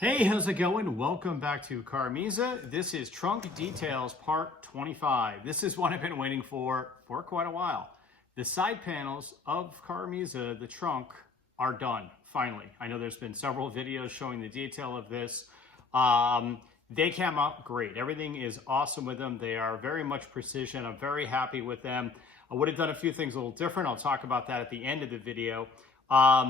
Hey, how's it going? Welcome back to CarMiZa. This is Trunk Details Part 25. This is what I've been waiting for quite a while. The side panels of CarMiZa, the trunk, are done, finally. I know there's been several videos showing the detail of this. They came out great. Everything is awesome with them. They are very much precision. I'm very happy with them. I would have done a few things a little different. I'll talk about that at the end of the video.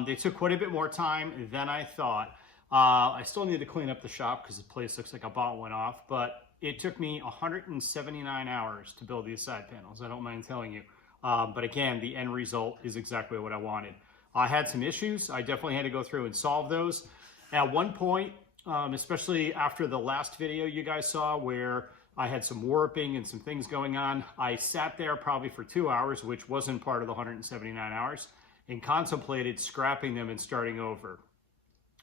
They took quite a bit more time than I thought. I still need to clean up the shop because the place looks like a bomb went off, but it took me 179 hours to build these side panels. I don't mind telling you. But again, the end result is exactly what I wanted. I had some issues. I definitely had to go through and solve those. At one point, especially after the last video you guys saw where I had some warping and some things going on, I sat there probably for 2 hours, which wasn't part of the 179 hours, and contemplated scrapping them and starting over,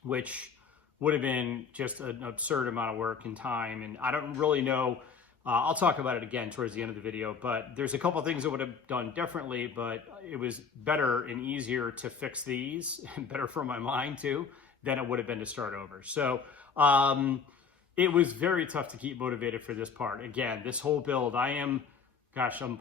which would have been just an absurd amount of work and time. And I don't really know, I'll talk about it again towards the end of the video, but there's a couple things I would have done differently, but it was better and easier to fix these, and better for my mind too, than it would have been to start over. So it was very tough to keep motivated for this part. Again, this whole build, I'm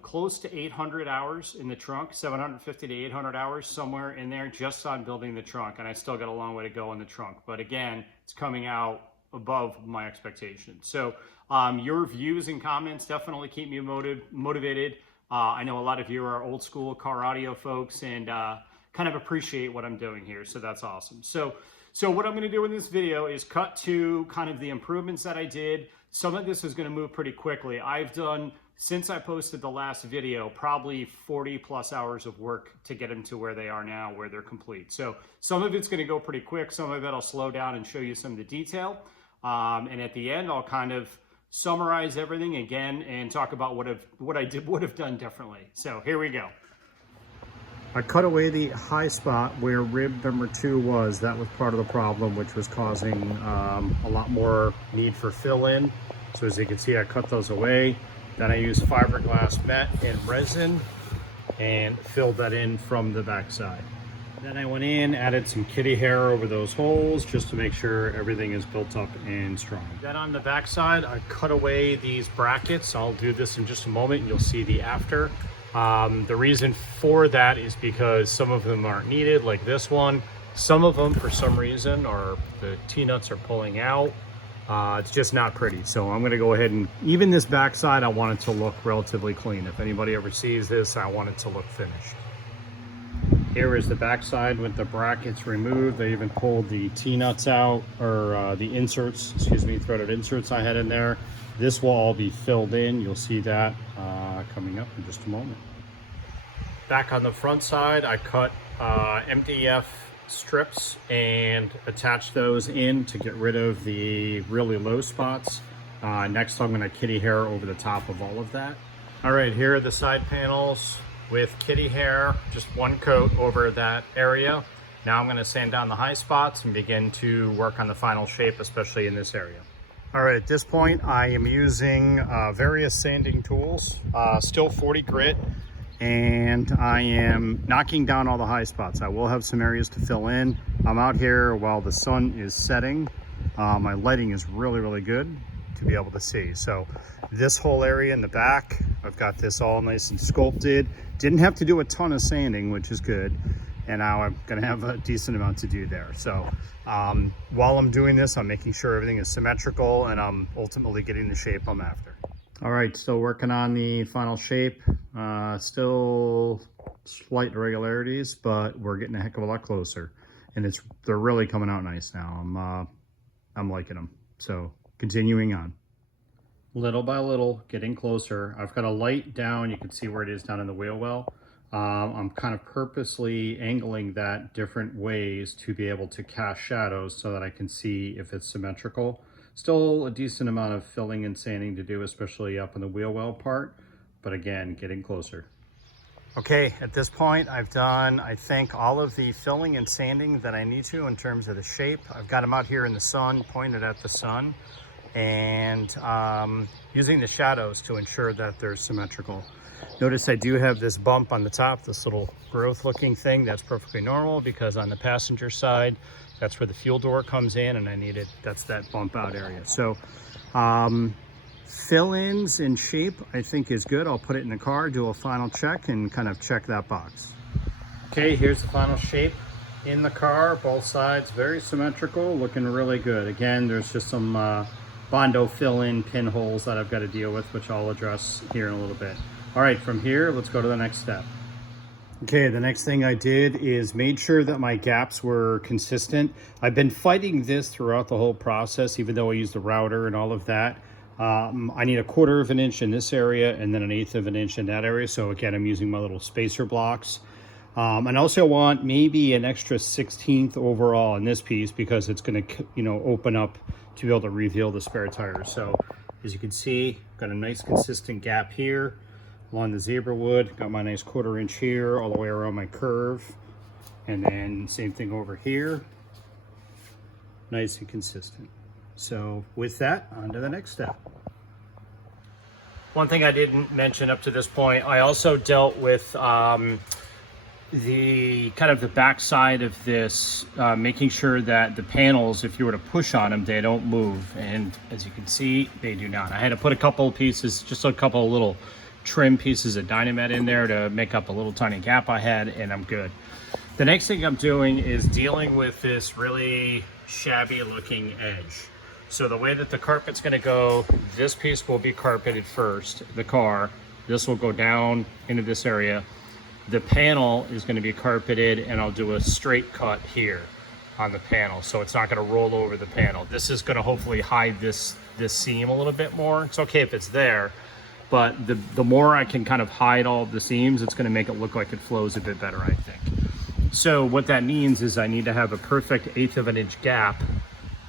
close to 800 hours in the trunk, 750 to 800 hours, somewhere in there, just on building the trunk. And I still got a long way to go in the trunk. But again, it's coming out above my expectations. So your views and comments definitely keep me motivated. I know a lot of you are old school car audio folks and kind of appreciate what I'm doing here. So that's awesome. So what I'm going to do in this video is cut to kind of the improvements that I did. Some of this is going to move pretty quickly. I've done, since I posted the last video, probably 40 plus hours of work to get them to where they are now, where they're complete. So some of it's going to go pretty quick. Some of it I'll slow down and show you some of the detail. And at the end, I'll kind of summarize everything again and talk about what I would have done differently. So here we go. I cut away the high spot where rib number 2 was. That was part of the problem, which was causing a lot more need for fill in. So as you can see, I cut those away. Then I used fiberglass mat and resin and filled that in from the backside. Then I went in, added some kitty hair over those holes just to make sure everything is built up and strong. Then on the backside, I cut away these brackets. I'll do this in just a moment and you'll see the after. The reason for that is because some of them aren't needed, like this one. Some of them, for some reason, the T-nuts are pulling out. It's just not pretty. So I'm gonna go ahead and, even this backside, I want it to look relatively clean. If anybody ever sees this, I want it to look finished. Here is the backside with the brackets removed. They even pulled the T-nuts out, or the inserts, threaded inserts I had in there. This will all be filled in. You'll see that coming up in just a moment. Back on the front side, I cut MDF strips and attach those in to get rid of the really low spots. Next, I'm going to kitty hair over the top of all of that. All right, here are the side panels with kitty hair, just one coat over that area. Now I'm going to sand down the high spots and begin to work on the final shape, especially in this area. All right, at this point, I am using various sanding tools, still 40 grit, and I am knocking down all the high spots. I will have some areas to fill in. I'm out here while the sun is setting. My lighting is really, really good to be able to see. So this whole area in the back, I've got this all nice and sculpted. Didn't have to do a ton of sanding, which is good. And now I'm gonna have a decent amount to do there. So while I'm doing this, I'm making sure everything is symmetrical and I'm ultimately getting the shape I'm after. All right, still working on the final shape. Still slight irregularities, but we're getting a heck of a lot closer. And they're really coming out nice now. I'm liking them. So continuing on. Little by little, getting closer. I've got a light down. You can see where it is down in the wheel well. I'm kind of purposely angling that different ways to be able to cast shadows so that I can see if it's symmetrical. Still a decent amount of filling and sanding to do, especially up in the wheel well part, but again, getting closer. Okay, at this point, I've done, I think, all of the filling and sanding that I need to in terms of the shape. I've got them out here in the sun, pointed at the sun, and using the shadows to ensure that they're symmetrical. Notice I do have this bump on the top, this little growth looking thing. That's perfectly normal because on the passenger side, That's where the fuel door comes in, and I need it, that's that bump out area. So fill-ins and shape I think is good. I'll put it in the car, do a final check, and kind of check that box. Okay, here's the final shape in the car, both sides very symmetrical, looking really good. Again, there's just some Bondo fill-in pinholes that I've got to deal with, which I'll address here in a little bit. All right, from here, let's go to the next step. Okay, the next thing I did is made sure that my gaps were consistent. I've been fighting this throughout the whole process, even though I used the router and all of that. I need 1/4 of an inch in this area and then 1/8 of an inch in that area. So again, I'm using my little spacer blocks. And also want maybe an extra 1/16 overall in this piece because it's going to, you know, open up to be able to reveal the spare tires. So as you can see, got a nice consistent gap here along the zebra wood. Got my nice 1/4 inch here all the way around my curve. And then same thing over here. Nice and consistent. So with that, on to the next step. One thing I didn't mention up to this point, I also dealt with the kind of the back side of this, making sure that the panels, if you were to push on them, they don't move. And as you can see, they do not. I had to put a couple of pieces, just a couple of little trim pieces of Dynamet in there to make up a little tiny gap I had, and I'm good. The next thing I'm doing is dealing with this really shabby looking edge. So the way that the carpet's gonna go, this piece will be carpeted first, the car. This will go down into this area. The panel is going to be carpeted, and I'll do a straight cut here on the panel, so it's not going to roll over the panel. This is going to hopefully hide this seam a little bit more. It's okay if it's there, but the more I can kind of hide all of the seams, it's going to make it look like it flows a bit better, I think. So what that means is I need to have a perfect 1/8 of an inch gap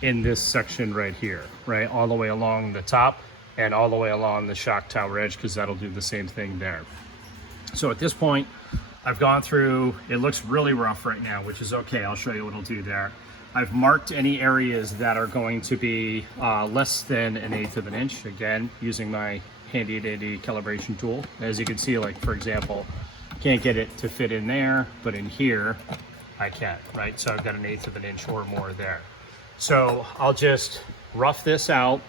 in this section right here, right, all the way along the top and all the way along the shock tower edge, because that'll do the same thing there. So at this point, I've gone through, it looks really rough right now, which is okay. I'll show you what I'll do there. I've marked any areas that are going to be less than 1/8 of an inch, again, using my handy dandy calibration tool. As you can see, like for example, can't get it to fit in there, but in here, I can, right? So I've got 1/8 of an inch or more there. So I'll just rough this out.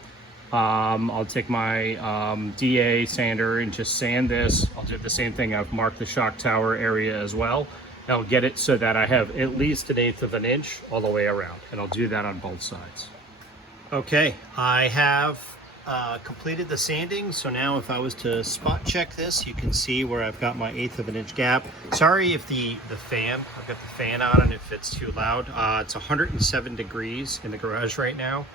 I'll take my DA sander and just sand this. I'll do the same thing. I've marked the shock tower area as well. I'll get it so that I have at least 1/8 of an inch all the way around, and I'll do that on both sides. Okay, I have completed the sanding. So now if I was to spot check this, you can see where I've got my 1/8 of an inch gap. Sorry if the fan, I've got the fan on and if it's too loud. It's 107 degrees in the garage right now.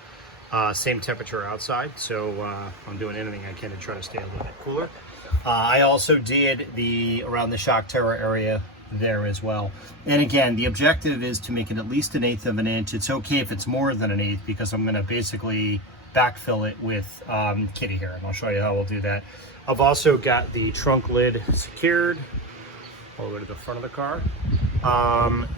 Same temperature outside, so I'm doing anything I can to try to stay a little bit cooler. I also did around the shock tower area there as well. And again, the objective is to make it at least 1/8 of an inch. It's okay if it's more than 1/8 because I'm going to basically backfill it with kitty hair, and I'll show you how we'll do that. I've also got the trunk lid secured all the way to the front of the car,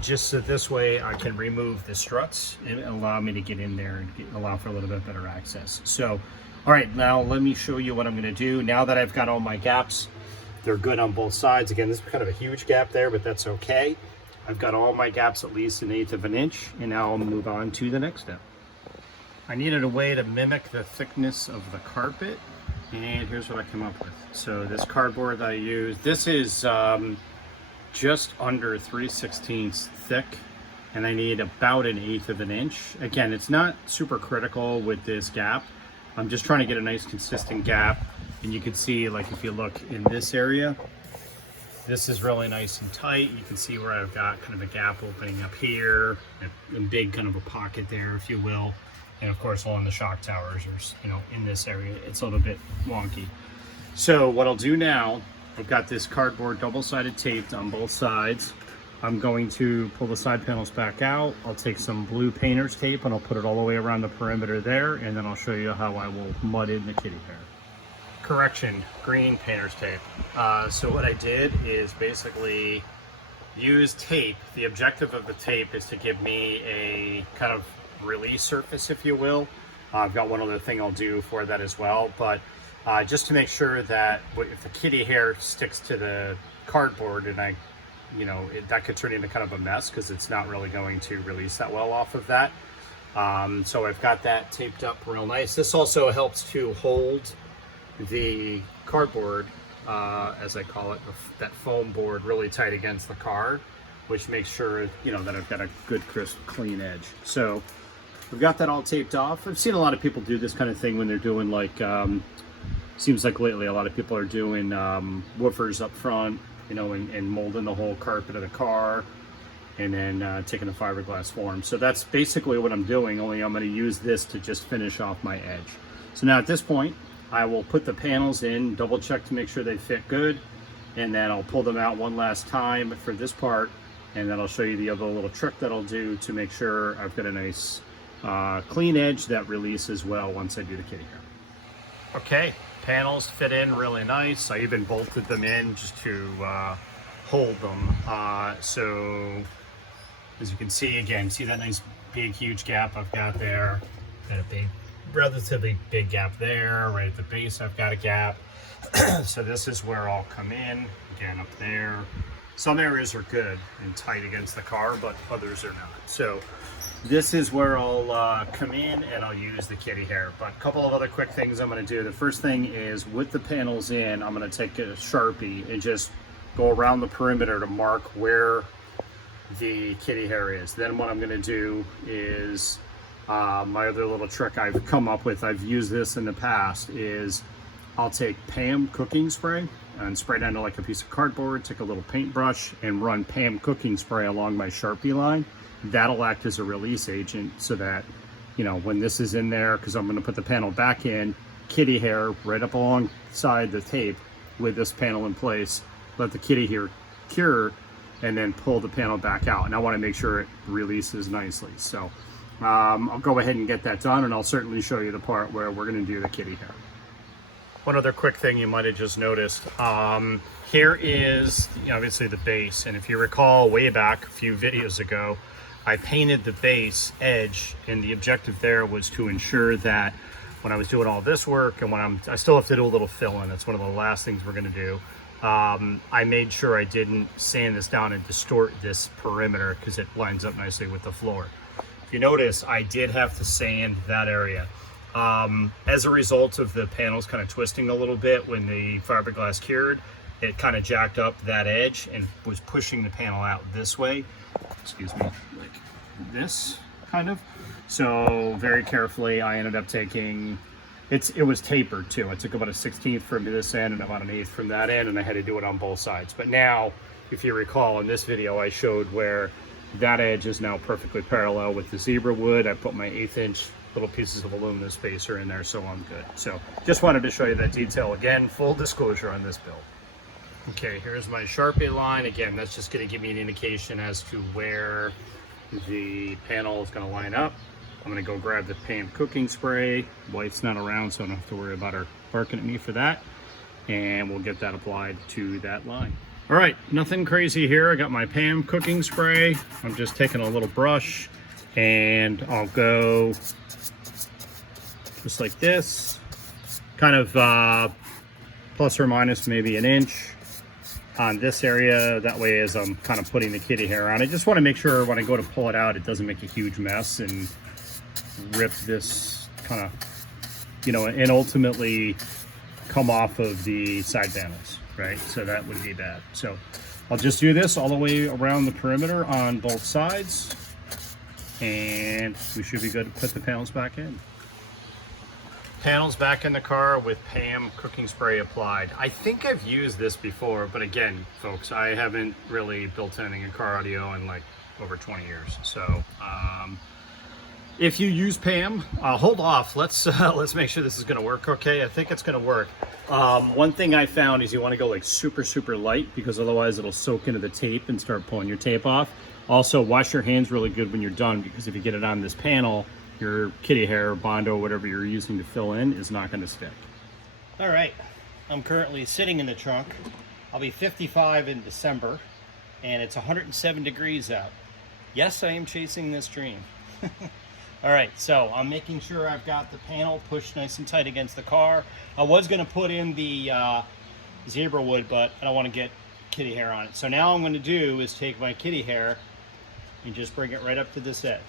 just so this way I can remove the struts and allow me to get in there and allow for a little bit better access. So, all right, now let me show you what I'm going to do. Now that I've got all my gaps, they're good on both sides. Again, this is kind of a huge gap there, but that's okay. I've got all my gaps at least 1/8 of an inch, and now I'll move on to the next step. I needed a way to mimic the thickness of the carpet, and here's what I came up with. So this cardboard that I use, this is just under 3/16 thick, and I need about 1/8 of an inch. Again, it's not super critical with this gap. I'm just trying to get a nice consistent gap, and you can see, like if you look in this area, this is really nice and tight. You can see where I've got kind of a gap opening up here, a big kind of a pocket there, if you will. And of course, along the shock towers, or in this area, it's a little bit wonky. So what I'll do now, I've got this cardboard double-sided taped on both sides. I'm going to pull the side panels back out. I'll take some blue painter's tape and I'll put it all the way around the perimeter there, and then I'll show you how I will mud in the kitty hair. Correction, green painter's tape. So what I did is basically use tape. The objective of the tape is to give me a kind of release surface, if you will. I've got one other thing I'll do for that as well, but just to make sure that if the kitty hair sticks to the cardboard and I you know, that could turn into kind of a mess because it's not really going to release that well off of that. So I've got that taped up real nice. This also helps to hold the cardboard, as I call it, that foam board really tight against the car, which makes sure, you know, that I've got a good, crisp, clean edge. So we've got that all taped off. I've seen a lot of people do this kind of thing when they're doing like, seems like lately a lot of people are doing woofers up front, you know, and molding the whole carpet of the car, and then taking the fiberglass form. So that's basically what I'm doing, only I'm going to use this to just finish off my edge. So now at this point, I will put the panels in, double check to make sure they fit good, and then I'll pull them out one last time for this part, and then I'll show you the other little trick that I'll do to make sure I've got a nice clean edge that releases well once I do the kitty hair. Okay, panels fit in really nice. I even bolted them in just to hold them. So as you can see, again, see that nice big huge gap I've got there, got a big, relatively big gap there. Right at the base I've got a gap. So this is where I'll come in, again up there. Some areas are good and tight against the car, but others are not. So this is where I'll come in and I'll use the kitty hair. But a couple of other quick things I'm going to do. The first thing is, with the panels in, I'm going to take a Sharpie and just go around the perimeter to mark where the kitty hair is. Then what I'm going to do is, my other little trick I've come up with, I've used this in the past, is I'll take Pam cooking spray and spray it onto like a piece of cardboard, take a little paintbrush and run Pam cooking spray along my Sharpie line. That'll act as a release agent so that, you know, when this is in there, because I'm going to put the panel back in, kitty hair right up alongside the tape with this panel in place, let the kitty hair cure, and then pull the panel back out. And I want to make sure it releases nicely. So I'll go ahead and get that done, and I'll certainly show you the part where we're going to do the kitty hair. One other quick thing you might have just noticed, here is, you know, obviously the base, and if you recall way back a few videos ago, I painted the base edge, and the objective there was to ensure that when I was doing all this work, and when I still have to do a little fill in, that's one of the last things we're going to do. I made sure I didn't sand this down and distort this perimeter because it lines up nicely with the floor. If you notice, I did have to sand that area. As a result of the panels kind of twisting a little bit when the fiberglass cured, it kind of jacked up that edge and was pushing the panel out this way. Excuse me, like this kind of. So very carefully, I ended up taking, it was tapered too. I took about a 1/16 from this end and about an 1/8 from that end, and I had to do it on both sides. But now, if you recall, in this video, I showed where that edge is now perfectly parallel with the zebra wood. I put my 1/8 inch little pieces of aluminum spacer in there, so I'm good. So just wanted to show you that detail again, full disclosure on this build. Okay, here's my Sharpie line. Again, that's just going to give me an indication as to where the panel is going to line up. I'm going to go grab the Pam cooking spray. Wife's not around, so I don't have to worry about her barking at me for that. And we'll get that applied to that line. All right, nothing crazy here. I got my Pam cooking spray. I'm just taking a little brush and I'll go just like this, kind of plus or minus maybe 1 inch on this area. That way, as I'm kind of putting the kitty hair on, I just want to make sure when I go to pull it out, it doesn't make a huge mess and rip this kind of, you know, and ultimately come off of the side panels, right? So that would be bad. So I'll just do this all the way around the perimeter on both sides, and we should be good to put the panels back in. Panels back in the car with Pam cooking spray applied. I think I've used this before, but again, folks, I haven't really built anything in car audio in like over 20 years. So if you use Pam, hold off. Let's make sure this is going to work. Okay, I think it's going to work. One thing I found is you want to go like super light, because otherwise it'll soak into the tape and start pulling your tape off. Also, wash your hands really good when you're done, because if you get it on this panel, your kitty hair, Bondo, whatever you're using to fill in, is not going to stick. All right, I'm currently sitting in the trunk. I'll be 55 in December, and it's 107 degrees out. Yes, I am chasing this dream. All right, so I'm making sure I've got the panel pushed nice and tight against the car. I was going to put in the zebra wood, but I don't want to get kitty hair on it. So now I'm going to do is take my kitty hair and just bring it right up to this edge.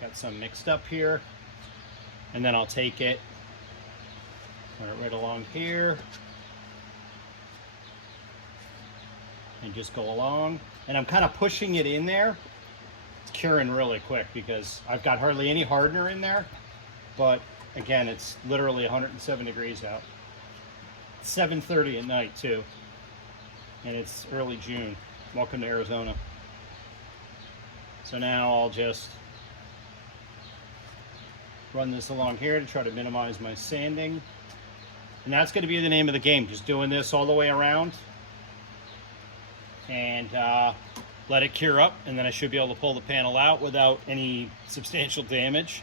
Got some mixed up here. And then I'll take it, run it right along here. And just go along. And I'm kind of pushing it in there. It's curing really quick because I've got hardly any hardener in there. But again, it's literally 107 degrees out. It's 7:30 at night too. And it's early June. Welcome to Arizona. So now I'll just run this along here to try to minimize my sanding. And that's going to be the name of the game. Just doing this all the way around. And let it cure up. And then I should be able to pull the panel out without any substantial damage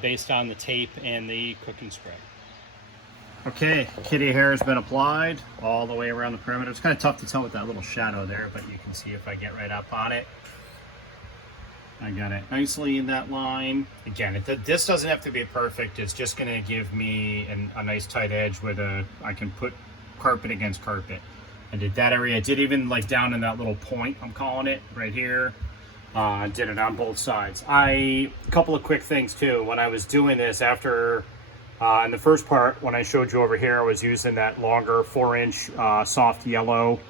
based on the tape and the cooking spray. Okay, kitty hair has been applied all the way around the perimeter. It's kind of tough to tell with that little shadow there, but you can see if I get right up on it. I got it nicely in that line. Again, this doesn't have to be perfect. It's just going to give me a nice tight edge with I can put carpet against carpet. I did that area. I did even like down in that little point, I'm calling it, right here. I did it on both sides. A couple of quick things too. When I was doing this after, in the first part, when I showed you over here, I was using that longer 4-inch soft yellow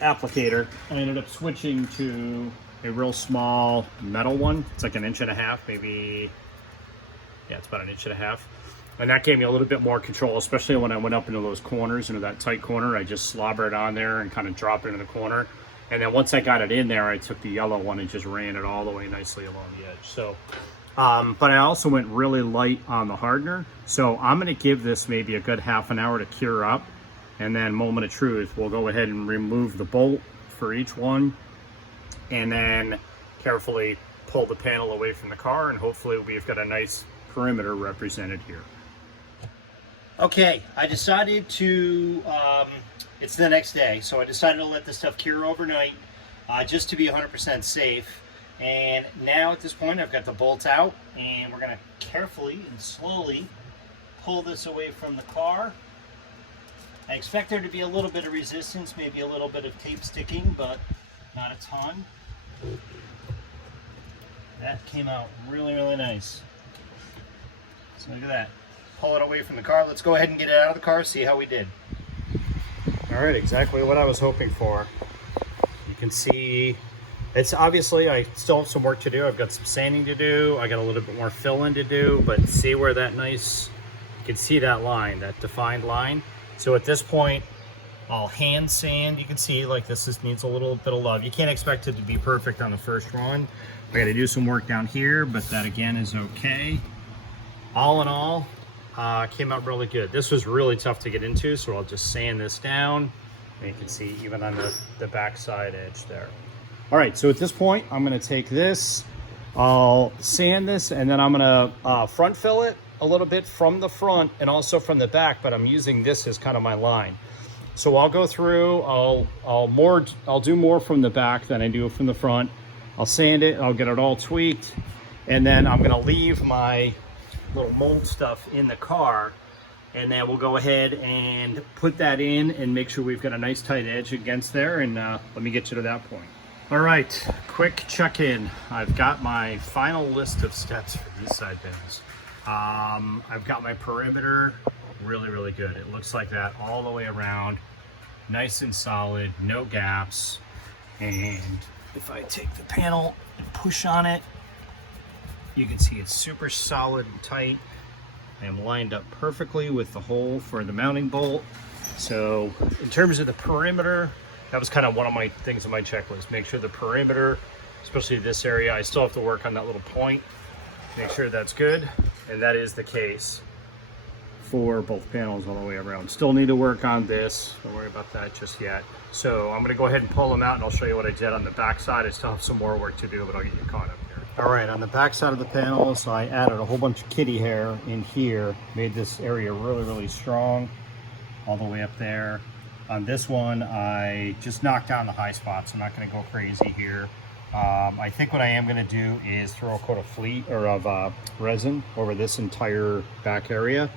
applicator. I ended up switching to a real small metal one. It's like 1.5 inches, maybe, yeah, it's about 1.5 inches. And that gave me a little bit more control, especially when I went up into those corners, into that tight corner. I just slobber it on there and kind of drop it into the corner. And then once I got it in there, I took the yellow one and just ran it all the way nicely along the edge. So, but I also went really light on the hardener. So I'm gonna give this maybe a good half an hour to cure up. And then moment of truth, we'll go ahead and remove the bolt for each one. And then carefully pull the panel away from the car, and hopefully we've got a nice perimeter represented here. Okay, I decided to, it's the next day, so I decided to let this stuff cure overnight just to be 100% safe. And now at this point I've got the bolts out, and we're going to carefully and slowly pull this away from the car. I expect there to be a little bit of resistance, maybe a little bit of tape sticking, but not a ton. That came out really, really nice. So look at that. Pull it away from the car. Let's go ahead and get it out of the car, see how we did. All right, exactly what I was hoping for. You can see, it's obviously, I still have some work to do. I've got some sanding to do. I got a little bit more fill-in to do, but see where that nice, you can see that line, that defined line. So at this point, I'll hand sand. You can see like this needs a little bit of love. You can't expect it to be perfect on the first run. I got to do some work down here, but that again is okay. All in all, came out really good. This was really tough to get into, so I'll just sand this down. And you can see even on the backside edge there. All right, so at this point, I'm going to take this, I'll sand this, and then I'm going to front fill it a little bit from the front and also from the back, but I'm using this as kind of my line. So I'll go through, I'll do more from the back than I do from the front. I'll sand it, I'll get it all tweaked, and then I'm gonna leave my little mold stuff in the car, and then we'll go ahead and put that in and make sure we've got a nice tight edge against there, and let me get you to that point. All right, quick check-in. I've got my final list of steps for these side panels. I've got my perimeter really, really good. It looks like that all the way around, nice and solid, no gaps. And if I take the panel and push on it, you can see it's super solid and tight. I am lined up perfectly with the hole for the mounting bolt. So in terms of the perimeter, that was kind of one of my things on my checklist. Make sure the perimeter, especially this area, I still have to work on that little point. Make sure that's good, and that is the case for both panels all the way around. Still need to work on this. Don't worry about that just yet. So I'm gonna go ahead and pull them out, and I'll show you what I did on the back side. I still have some more work to do, but I'll get you caught up here. All right, on the back side of the panel, so I added a whole bunch of kitty hair in here, made this area really, really strong all the way up there. On this one, I just knocked down the high spots. I'm not gonna go crazy here. I think what I am gonna do is throw a coat of fleet or of resin over this entire back area.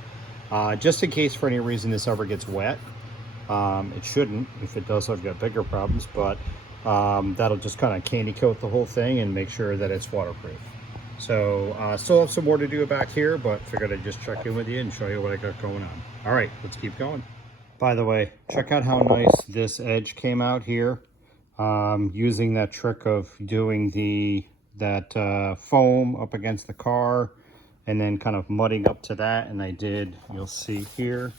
Just in case for any reason this ever gets wet. It shouldn't. If it does, I've got bigger problems, but that'll just kind of candy coat the whole thing and make sure that it's waterproof. So still have some more to do back here, but figured I'd just check in with you and show you what I got going on. All right, let's keep going. By the way, check out how nice this edge came out here. Using that trick of doing that foam up against the car and then kind of mudding up to that, and I did, you'll see here,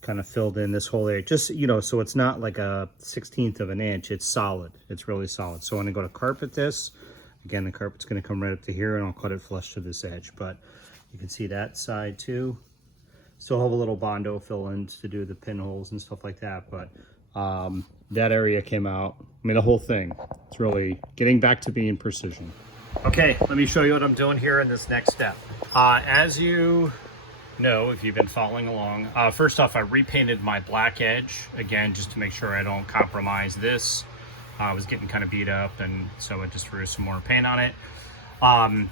kind of filled in this whole area, just, you know, so it's not like a 1/16 of an inch. It's solid. It's really solid. So when I go to carpet this, again, the carpet's going to come right up to here, and I'll cut it flush to this edge. But you can see that side too. Still have a little Bondo fill-ins to do the pinholes and stuff like that, but that area came out. I mean, the whole thing. It's really getting back to being precision. Okay, let me show you what I'm doing here in this next step. As you know, if you've been following along, first off, I repainted my black edge again, just to make sure I don't compromise this. I was getting kind of beat up, and so I just threw some more paint on it.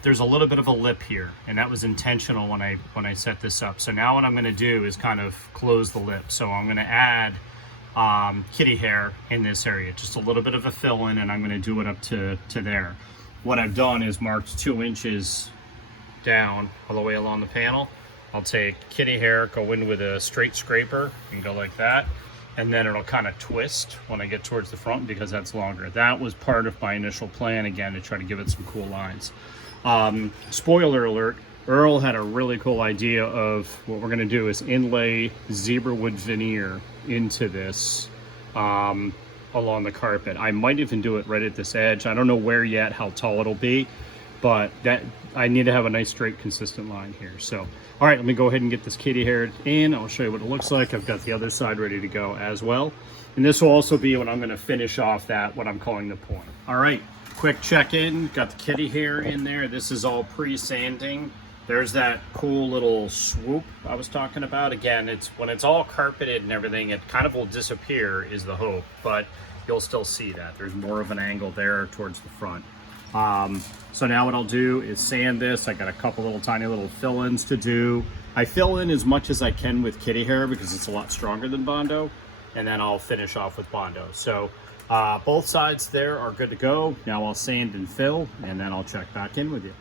There's a little bit of a lip here, and that was intentional when I set this up. So now what I'm going to do is kind of close the lip. So I'm going to add kitty hair in this area, just a little bit of a fill-in, and I'm going to do it up to there. What I've done is marked 2 inches down all the way along the panel. I'll take kitty hair, go in with a straight scraper and go like that, and then it'll kind of twist when I get towards the front because that's longer. That was part of my initial plan, again, to try to give it some cool lines. Spoiler alert, Earl had a really cool idea of what we're going to do is inlay zebra wood veneer into this along the carpet. I might even do it right at this edge. I don't know where yet, how tall it'll be, but that I need to have a nice straight consistent line here. So all right, let me go ahead and get this kitty hair in. I'll show you what it looks like. I've got the other side ready to go as well, and this will also be when I'm going to finish off that what I'm calling the point. All right, quick check-in. Got the kitty hair in there. This is all pre-sanding. There's that cool little swoop I was talking about. Again, it's when it's all carpeted and everything, it kind of will disappear is the hope, but you'll still see that. There's more of an angle there towards the front. So now what I'll do is sand this. I got a couple little tiny little fill-ins to do. I fill in as much as I can with kitty hair because it's a lot stronger than Bondo, and then I'll finish off with Bondo. So both sides there are good to go. Now I'll sand and fill, and then I'll check back in with you.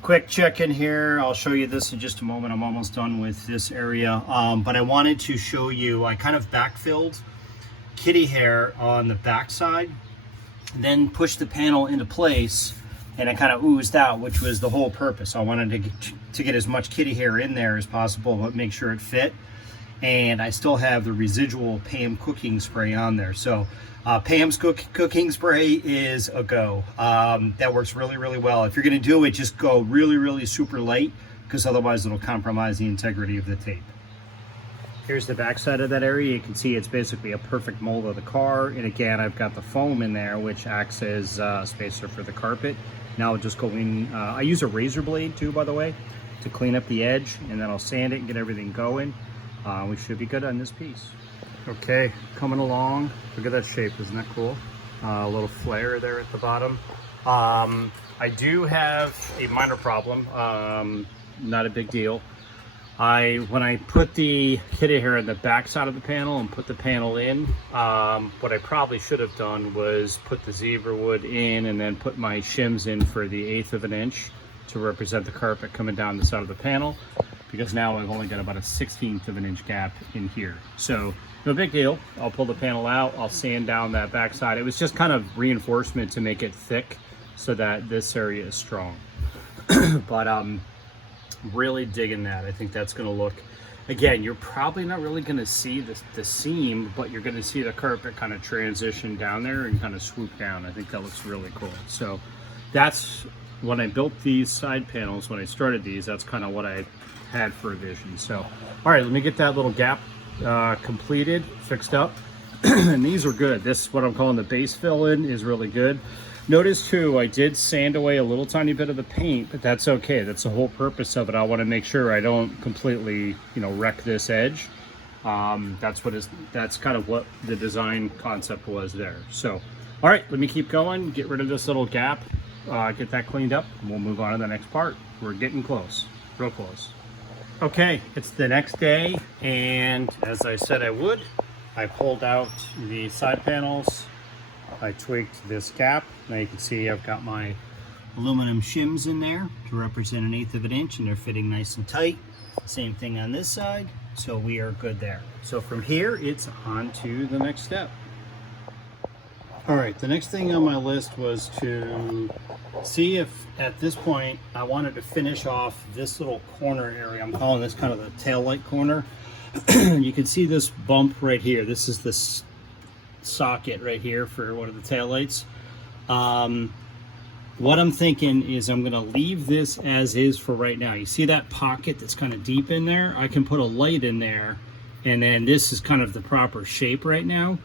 Quick check in here. I'll show you this in just a moment. I'm almost done with this area, but I wanted to show you, I kind of backfilled kitty hair on the back side, then pushed the panel into place, and it kind of oozed out, which was the whole purpose. I wanted to get as much kitty hair in there as possible, but make sure it fit. And I still have the residual Pam cooking spray on there. So Pam's cooking spray is a go. That works really, really well. If you're gonna do it, just go really, really super light, because otherwise it'll compromise the integrity of the tape. Here's the back side of that area. You can see it's basically a perfect mold of the car. And again, I've got the foam in there, which acts as a spacer for the carpet. Now I'll just go in, I use a razor blade too, by the way, to clean up the edge, and then I'll sand it and get everything going. We should be good on this piece. Okay, coming along. Look at that shape, isn't that cool? A little flare there at the bottom. I do have a minor problem, not a big deal. When I put the kitty hair in the back side of the panel and put the panel in, what I probably should have done was put the zebra wood in and then put my shims in for the 1/8 of an inch to represent the carpet coming down the side of the panel, because now I've only got about a 1/16 of an inch gap in here. So no big deal. I'll pull the panel out, I'll sand down that back side. It was just kind of reinforcement to make it thick so that this area is strong. But really digging that. I think that's going to look, again, you're probably not really going to see the seam, but you're going to see the carpet kind of transition down there and kind of swoop down. I think that looks really cool. So that's when I built these side panels, when I started these, that's kind of what I had for a vision. So all right, let me get that little gap completed, fixed up. And these are good. This, what I'm calling the base fill-in, is really good. Notice too, I did sand away a little tiny bit of the paint, but that's okay. That's the whole purpose of it. I want to make sure I don't completely, wreck this edge. That's kind of what the design concept was there. So, all right, let me keep going, get rid of this little gap, get that cleaned up, and we'll move on to the next part. We're getting close, real close. Okay, it's the next day, and as I said I would, I pulled out the side panels. I tweaked this gap. Now you can see I've got my aluminum shims in there to represent 1/8 of an inch, and they're fitting nice and tight. Same thing on this side, so we are good there. So from here, it's on to the next step. All right, the next thing on my list was to see if at this point I wanted to finish off this little corner area. I'm calling this kind of the tail light corner. You can see this bump right here. This is the socket right here for one of the tail lights. What I'm thinking is I'm gonna leave this as is for right now. You see that pocket that's kind of deep in there? I can put a light in there, and then this is kind of the proper shape right now,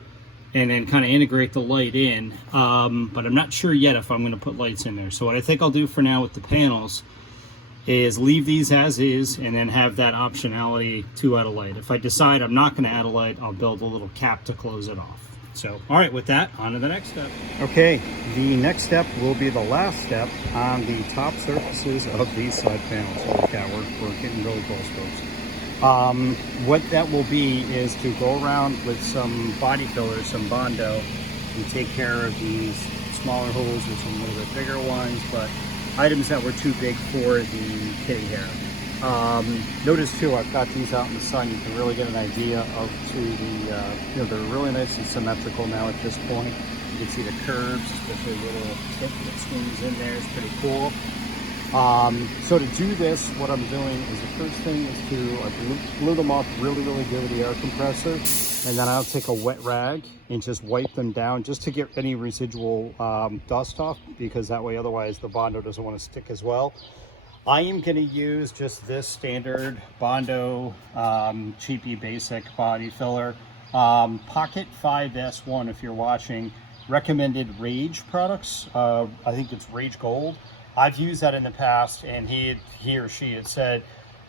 and then kind of integrate the light in. But I'm not sure yet if I'm gonna put lights in there. So what I think I'll do for now with the panels is leave these as is, and then have that optionality to add a light. If I decide I'm not gonna add a light, I'll build a little cap to close it off. So, all right, with that, on to the next step. Okay, the next step will be the last step on the top surfaces of these side panels. Holy cow, we're getting really close, folks. What that will be is to go around with some body fillers, some Bondo, and take care of these smaller holes or some little bit bigger ones, but items that were too big for the kitty hair. Notice too, I've got these out in the sun. You can really get an idea of they're really nice and symmetrical now at this point. You can see the curves, especially the little tip that swings in there. It's pretty cool. So to do this, what I'm doing is the first thing is to glue them off really good with the air compressor, and then I'll take a wet rag and just wipe them down just to get any residual dust off, because that way otherwise the Bondo doesn't want to stick as well. I am going to use just this standard Bondo cheapy basic body filler. Pocket 5S1, if you're watching, recommended Rage products. I think it's Rage Gold. I've used that in the past, and he or she had said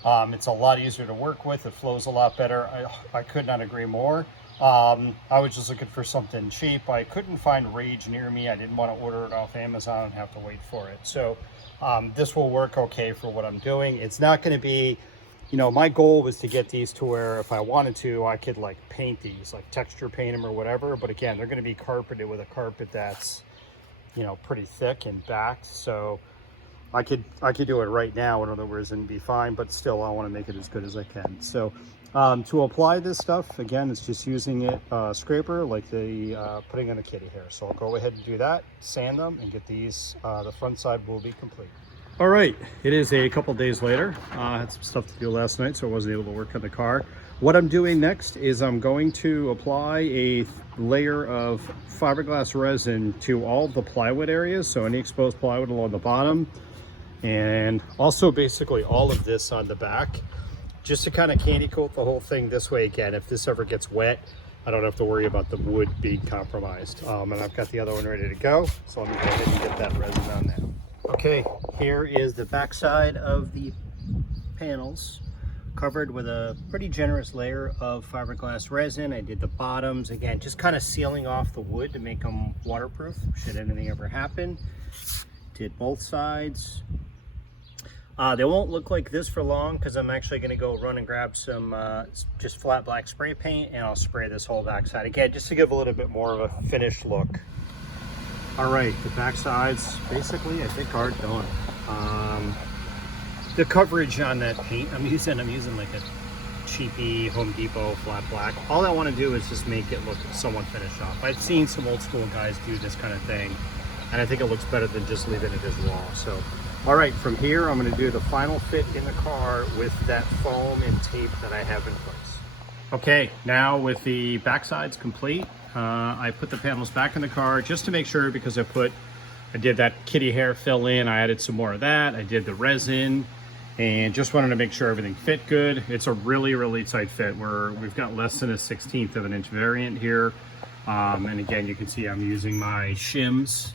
it's a lot easier to work with. It flows a lot better. I could not agree more. I was just looking for something cheap. I couldn't find Rage near me. I didn't want to order it off Amazon and have to wait for it. So this will work okay for what I'm doing. It's not going to be, my goal was to get these to where if I wanted to, I could like paint these, like texture paint them or whatever. But again, they're going to be carpeted with a carpet that's, pretty thick and backed. So I could do it right now, in other words, and be fine, but still I want to make it as good as I can. So to apply this stuff, again, it's just using it scraper like the putting on the kitty hair. So I'll go ahead and do that, sand them, and get these, the front side will be complete. All right, it is a couple days later. I had some stuff to do last night, so I wasn't able to work on the car. What I'm doing next is I'm going to apply a layer of fiberglass resin to all the plywood areas, so any exposed plywood along the bottom, and also basically all of this on the back, just to kind of candy coat the whole thing. This way, again, if this ever gets wet, I don't have to worry about the wood being compromised. And I've got the other one ready to go, so let me go ahead and get that resin on there. Okay, here is the back side of the panels, covered with a pretty generous layer of fiberglass resin. I did the bottoms, again, just kind of sealing off the wood to make them waterproof should anything ever happen. Did both sides. They won't look like this for long because I'm actually going to go run and grab some just flat black spray paint, and I'll spray this whole back side again just to give a little bit more of a finished look. All right, the back sides basically I think are done. The coverage on that paint I'm using like a cheapy Home Depot flat black. All I want to do is just make it look somewhat finished off. I've seen some old school guys do this kind of thing, and I think it looks better than just leaving it as raw. So all right, from here I'm going to do the final fit in the car with that foam and tape that I have in place. Okay, now with the back sides complete, I put the panels back in the car just to make sure, because I did that kitty hair fill in. I added some more of that. I did the resin, and just wanted to make sure everything fit good. It's a really tight fit. We've got less than a 1/16 of an inch variant here. And again, you can see I'm using my shims,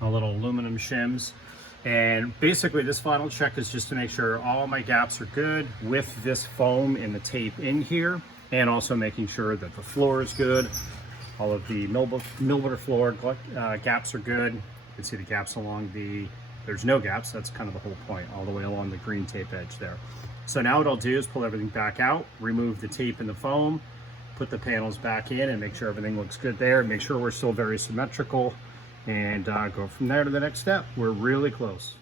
my little aluminum shims. And basically this final check is just to make sure all my gaps are good with this foam and the tape in here, and also making sure that the floor is good. All of the millwood floor gaps are good. You can see the gaps along the there's no gaps. That's kind of the whole point, all the way along the green tape edge there. So now what I'll do is pull everything back out, remove the tape and the foam, put the panels back in and make sure everything looks good there, make sure we're still very symmetrical, and go from there to the next step. We're really close.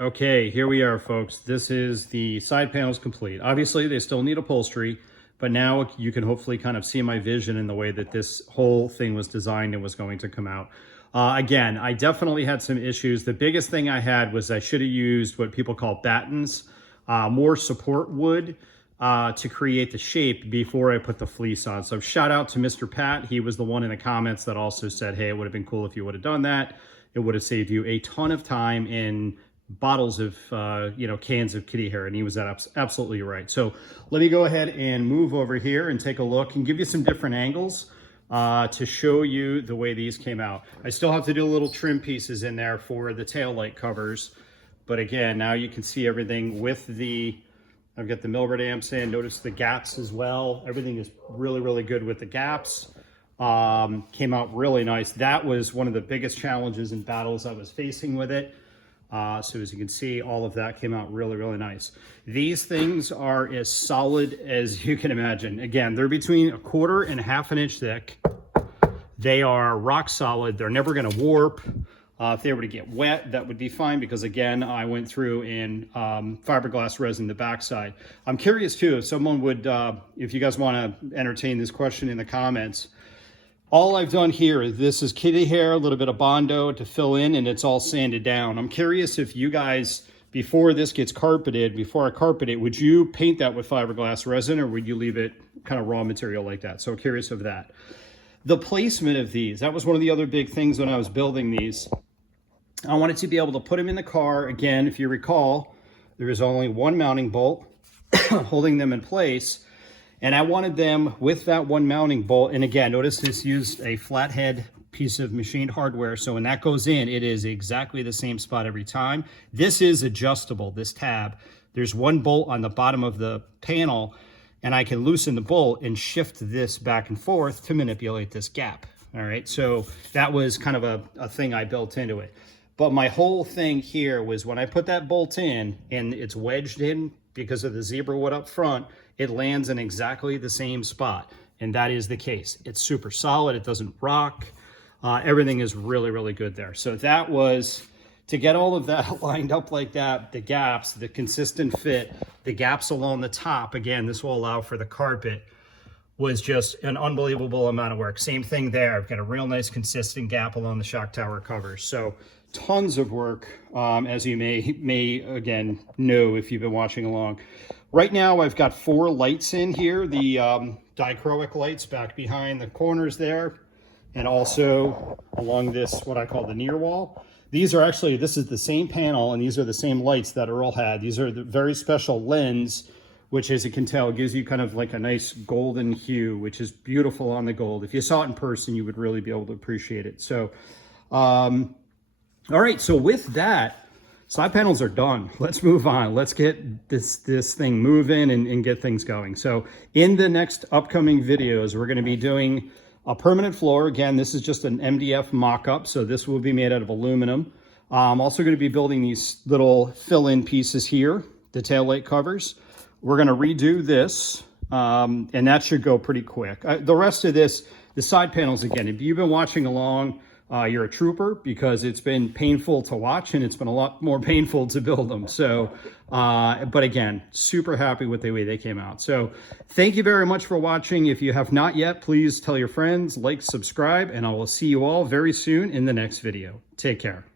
Okay, here we are, folks. This is the side panels complete. Obviously, they still need upholstery, but now you can hopefully kind of see my vision in the way that this whole thing was designed and was going to come out. Again, I definitely had some issues. The biggest thing I had was I should have used what people call battens, more support wood to create the shape before I put the fleece on. So shout out to Mr. Pat. He was the one in the comments that also said, hey, it would have been cool if you would have done that. It would have saved you a ton of time in bottles of, cans of kitty hair. And he was absolutely right. So let me go ahead and move over here and take a look and give you some different angles to show you the way these came out. I still have to do little trim pieces in there for the tail light covers. But again, now you can see everything with I've got the Milbert amps in. Notice the gaps as well. Everything is really, really good with the gaps. Came out really nice. That was one of the biggest challenges and battles I was facing with it. So as you can see, all of that came out really, really nice. These things are as solid as you can imagine. Again, they're between 1/4 and 1/2 inch thick. They are rock solid. They're never going to warp. If they were to get wet, that would be fine because, again, I went through in fiberglass resin the backside. I'm curious, too, if someone would, if you guys want to entertain this question in the comments. All I've done here, this is kitty hair, a little bit of Bondo to fill in, and it's all sanded down. I'm curious if you guys, before this gets carpeted, before I carpet it, would you paint that with fiberglass resin or would you leave it kind of raw material like that? So curious of that. The placement of these, that was one of the other big things when I was building these. I wanted to be able to put them in the car. Again, if you recall, there is only one mounting bolt holding them in place. And I wanted them with that one mounting bolt. And again, notice this used a flathead piece of machined hardware. So when that goes in, it is exactly the same spot every time. This is adjustable, this tab. There's one bolt on the bottom of the panel, and I can loosen the bolt and shift this back and forth to manipulate this gap. All right, so that was kind of a thing I built into it. But my whole thing here was when I put that bolt in and it's wedged in because of the zebra wood up front, it lands in exactly the same spot. And that is the case. It's super solid. It doesn't rock. Everything is really, really good there. So that was, to get all of that lined up like that, the gaps, the consistent fit, the gaps along the top, again, this will allow for the carpet, was just an unbelievable amount of work. Same thing there. I've got a real nice consistent gap along the shock tower covers. So tons of work, as you may again know if you've been watching along. Right now I've got 4 lights in here, the dichroic lights back behind the corners there, and also along this, what I call the near wall. These are actually, this is the same panel, and these are the same lights that Earl had. These are the very special lens, which, as you can tell, gives you kind of like a nice golden hue, which is beautiful on the gold. If you saw it in person, you would really be able to appreciate it. So, all right, so with that, side panels are done. Let's move on. Let's get this thing moving and get things going. So in the next upcoming videos, we're gonna be doing a permanent floor. Again, this is just an MDF mock-up, so this will be made out of aluminum. I'm also gonna be building these little fill-in pieces here, the taillight covers. We're gonna redo this, and that should go pretty quick. The rest of this, the side panels, again, if you've been watching along, you're a trooper, because it's been painful to watch and it's been a lot more painful to build them. So, but again, super happy with the way they came out. So thank you very much for watching. If you have not yet, please tell your friends, like, subscribe, and I will see you all very soon in the next video. Take care.